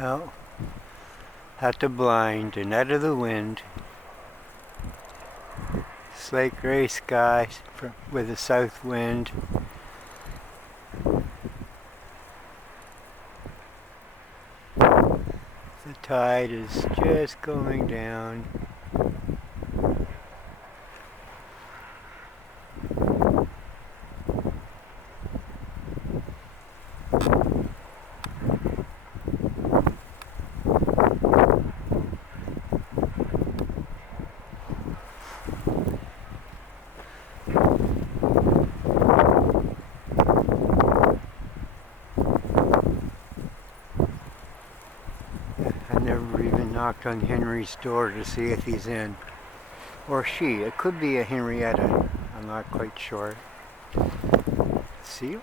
Well, out the blind and out of the wind. Slate gray sky with a south wind. The tide is just going down. I never even knocked on Henry's door to see if he's in. Or she. It could be a Henrietta. I'm not quite sure. Seal?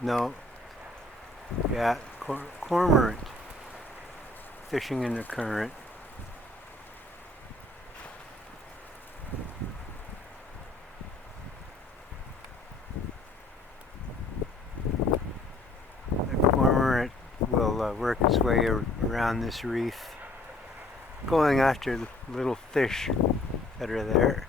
No. Yeah, cormorant. Fishing in the current. The cormorant will work its way around this reef, going after the little fish that are there.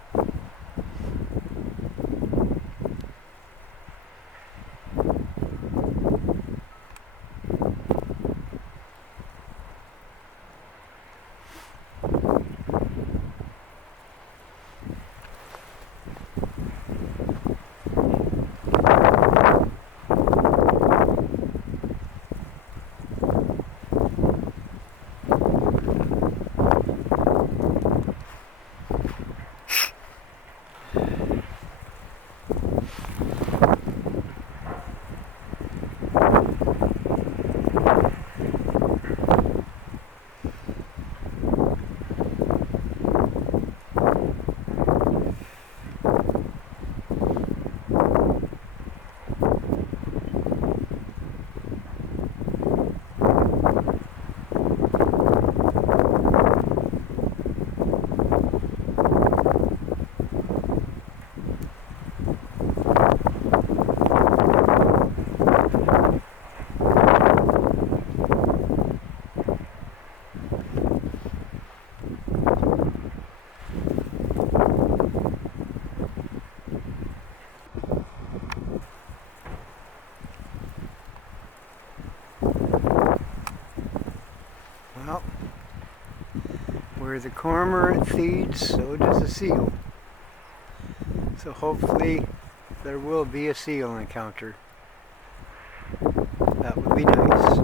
Well, where the cormorant feeds, so does the seal. So hopefully there will be a seal encounter. That would be nice.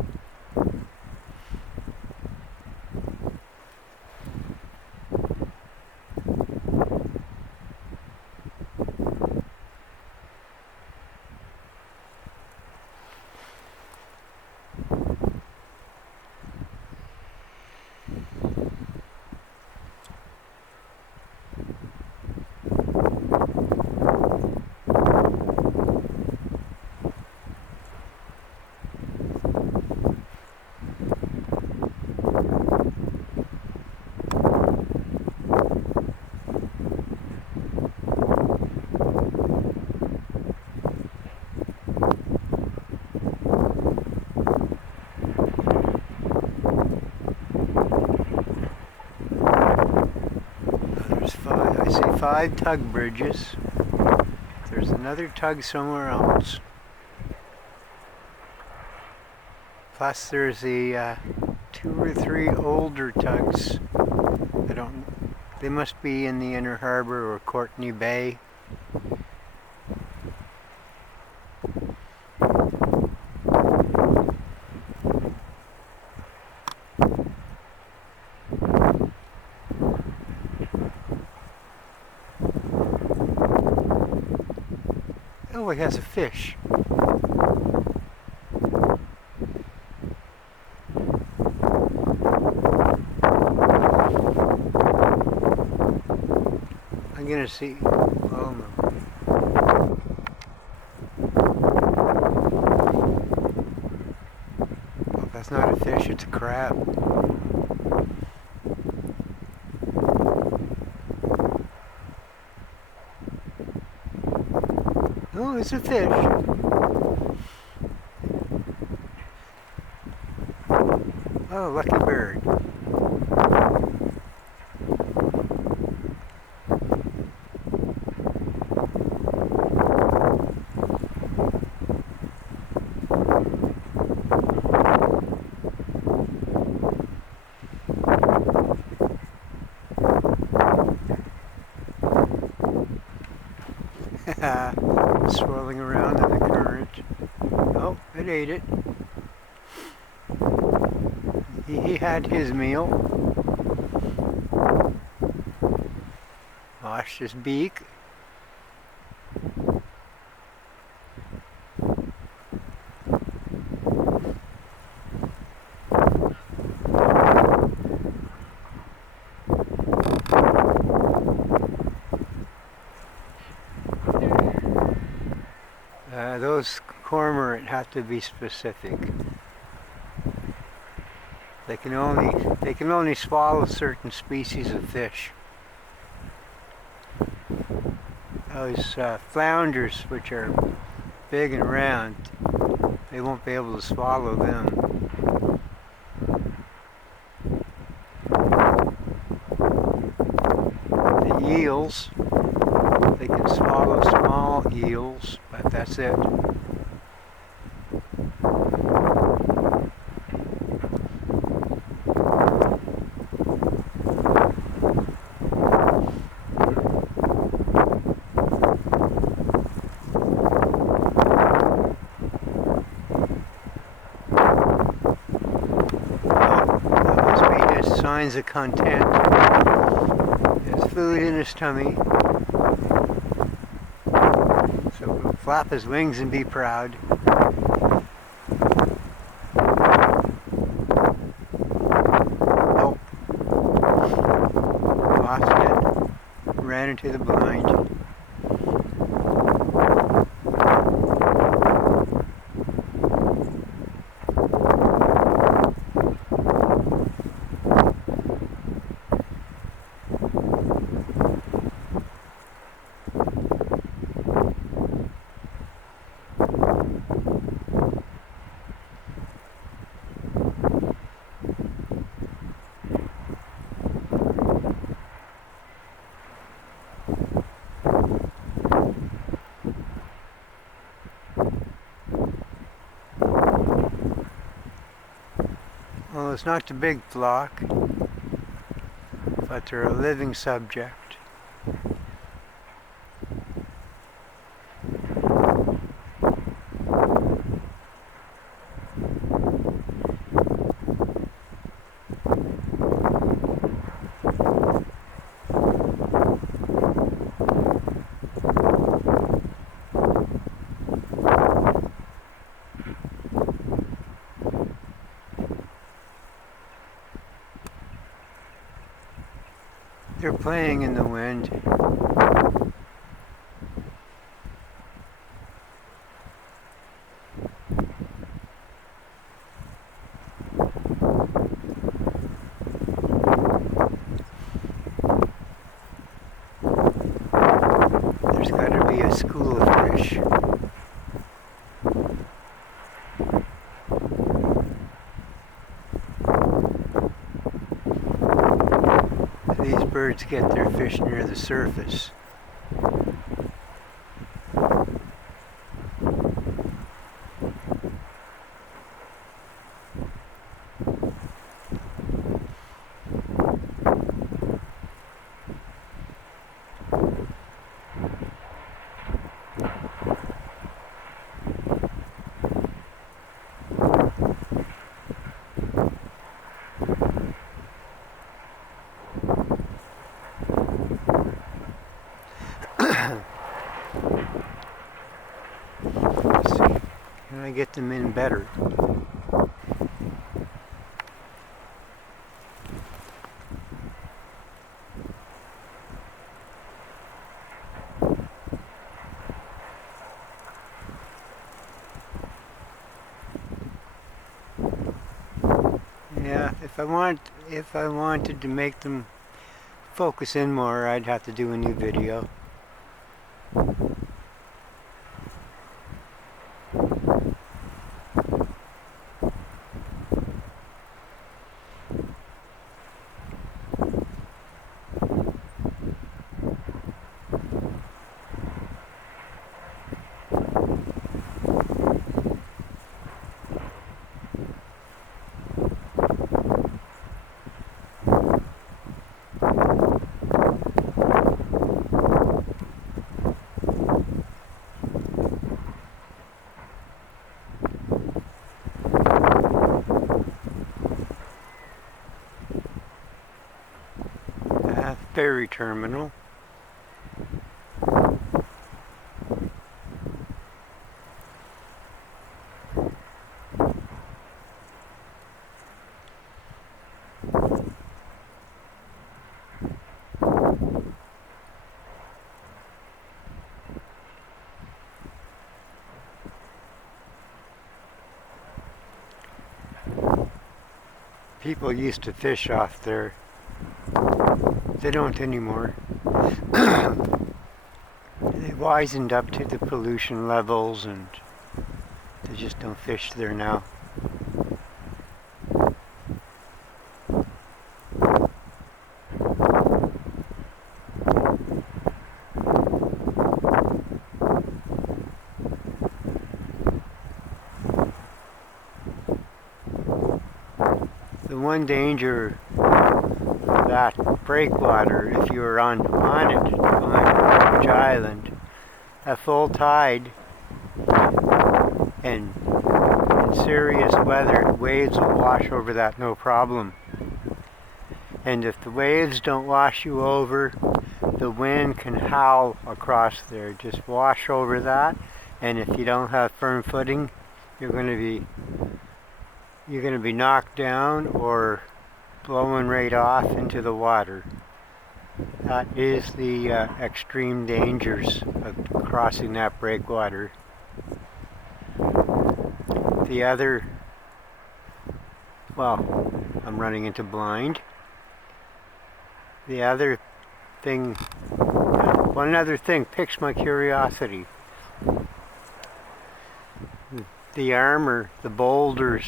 I see 5 tug bridges. There's another tug somewhere else. Plus there's the 2 or 3 older tugs. They must be in the Inner Harbor or Courtney Bay. Oh, he has a fish. I'm gonna see. Oh no. Oh, that's not a fish, it's a crab. Oh, it's a fish. Oh, lucky bird. Swirling around in the current. Oh, it ate it. He had his meal. Washed his beak. Those cormorant have to be specific. They can only swallow certain species of fish. Those flounders, which are big and round, they won't be able to swallow them. The eels, they can swallow small eels, but that's it. Signs of content. There's food in his tummy. So he'll flap his wings and be proud. Oh. Lost it. Ran into the blind. Well, it's not the big flock, but they're a living subject. They're playing in the wind. There's got to be a school of fish. These birds get their fish near the surface. Can I get them in better? Yeah, if I wanted to make them focus in more, I'd have to do a new video. ferry terminal. People used to fish off there. They don't anymore. They wisened up to the pollution levels and they just don't fish there now. The one danger of that breakwater, if you were on it, on Beach Island, at full tide and in serious weather, waves will wash over that no problem. And if the waves don't wash you over, the wind can howl across there, just wash over that, and if you don't have firm footing, you're going to be knocked down or blowing right off into the water. That is the extreme dangers of crossing that breakwater. The other, well, I'm running into blind. The other thing, one other thing piques my curiosity. The armor, the boulders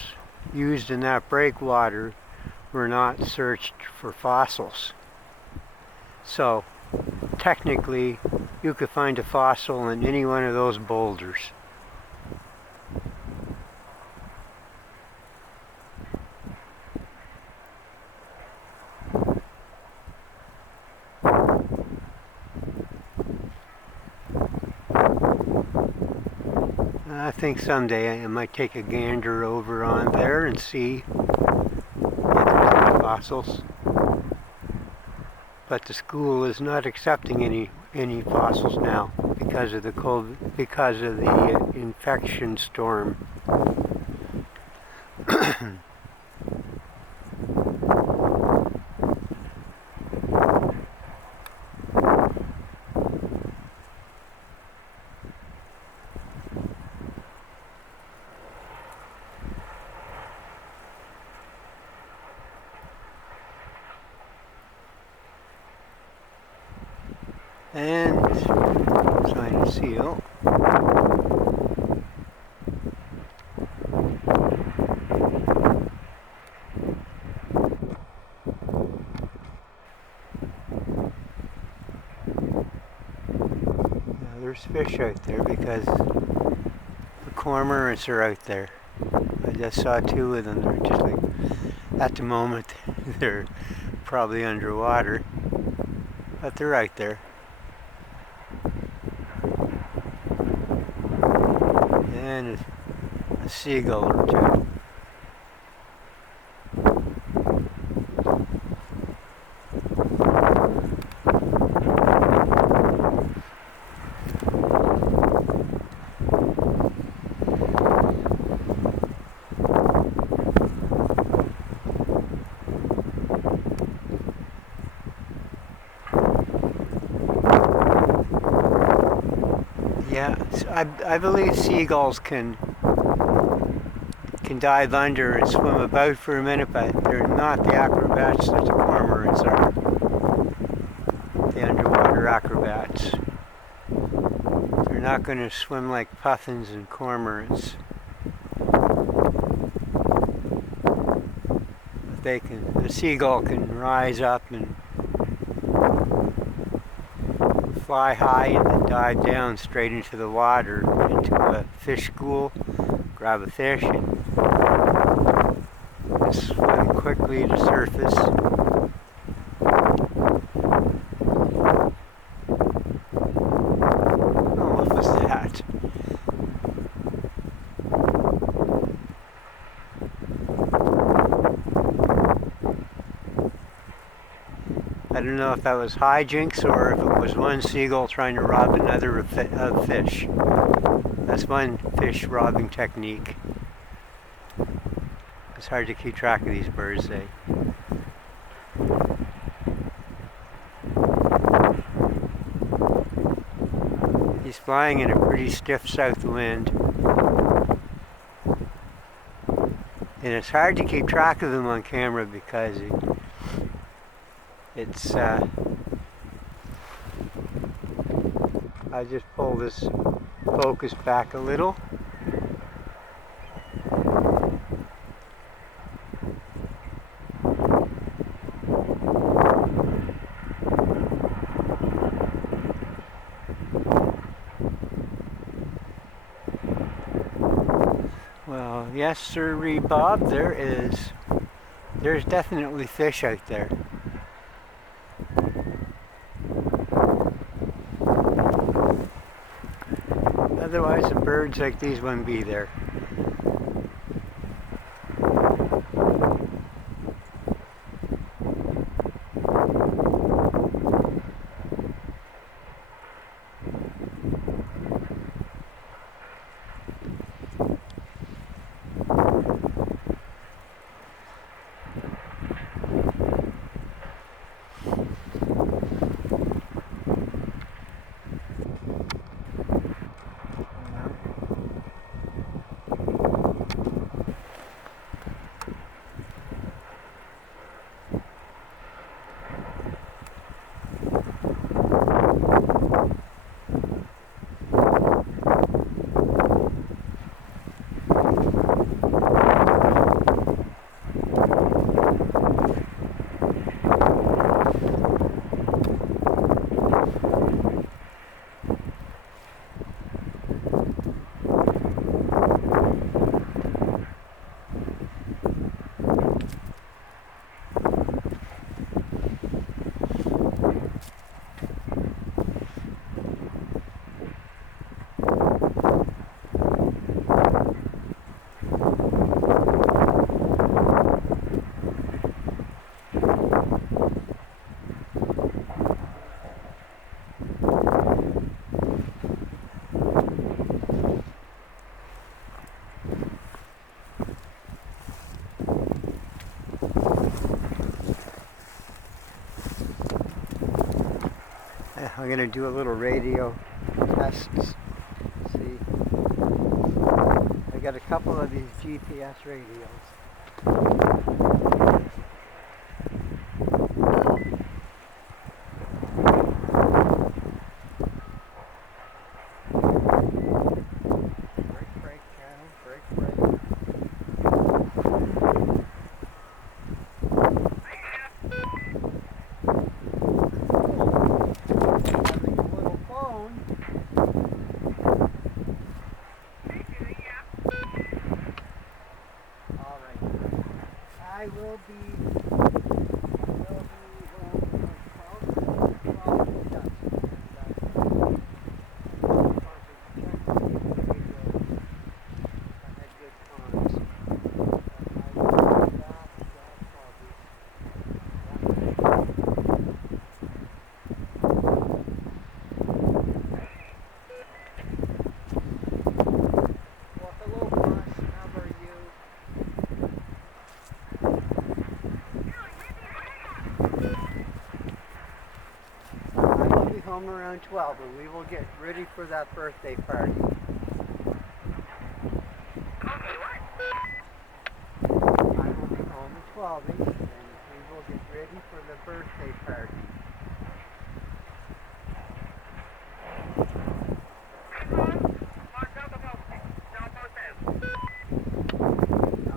used in that breakwater were not searched for fossils. So, technically, you could find a fossil in any one of those boulders. I think someday I might take a gander over on there and see if there's any fossils. But the school is not accepting any fossils now because of the COVID, because of the infection storm. And sign of seal. Now there's fish out there because the cormorants are out there. I just saw two of them. They're just like, at the moment, they're probably underwater, but they're out there. And a seagull or two. Yeah, so I believe seagulls can dive under and swim about for a minute, but they're not the acrobats that the cormorants are. The underwater acrobats. They're not going to swim like puffins and cormorants. But they can. The seagull can rise up and fly high and then dive down straight into the water, into a fish school, grab a fish and swim quickly to surface. Oh, what was that? I don't know if that was hijinks or if it was one seagull trying to rob another of fish. That's one fish robbing technique. It's hard to keep track of these birds, eh? He's flying in a pretty stiff south wind. And it's hard to keep track of them on camera because it's I just pull this focus back a little. Well, yes, sirree, Bob, there's definitely fish out there. Otherwise, the birds like these wouldn't be there. I'm going to do a little radio test. See, I got a couple of these GPS radios. Break, channel, break. I will be home around 12 and we will get ready for that birthday party. I will be home at 12ish and we will get ready for the birthday party.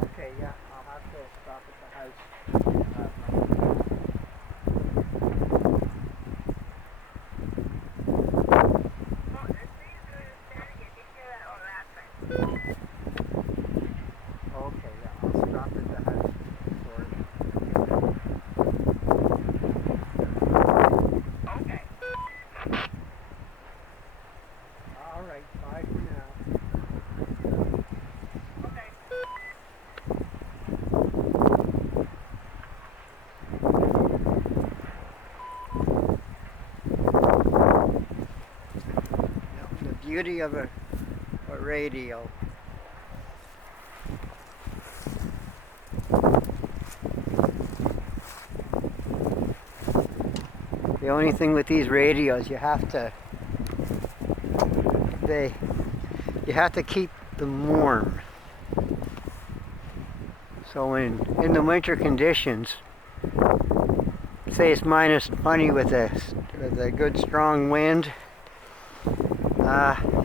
Okay, yeah, I'll have to stop at the house. Okay, yeah, I'll stop at the house for it. beauty of a radio. The only thing with these radios, you have to keep them warm. So in the winter conditions, say it's -20 with a good strong wind,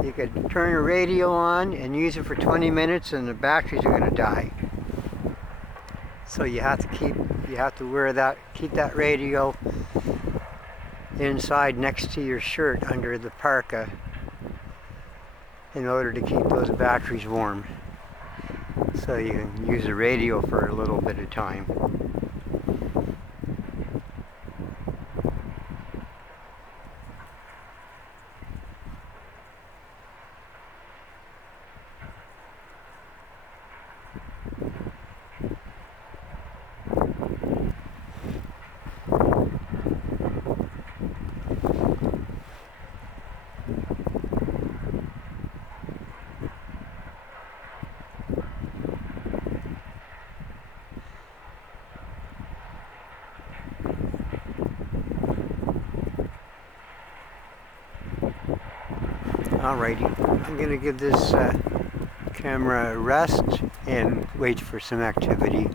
you could turn a radio on and use it for 20 minutes and the batteries are going to die. So you have to keep that radio inside next to your shirt under the parka in order to keep those batteries warm. So you can use the radio for a little bit of time. Alrighty, I'm going to give this camera a rest and wait for some activity.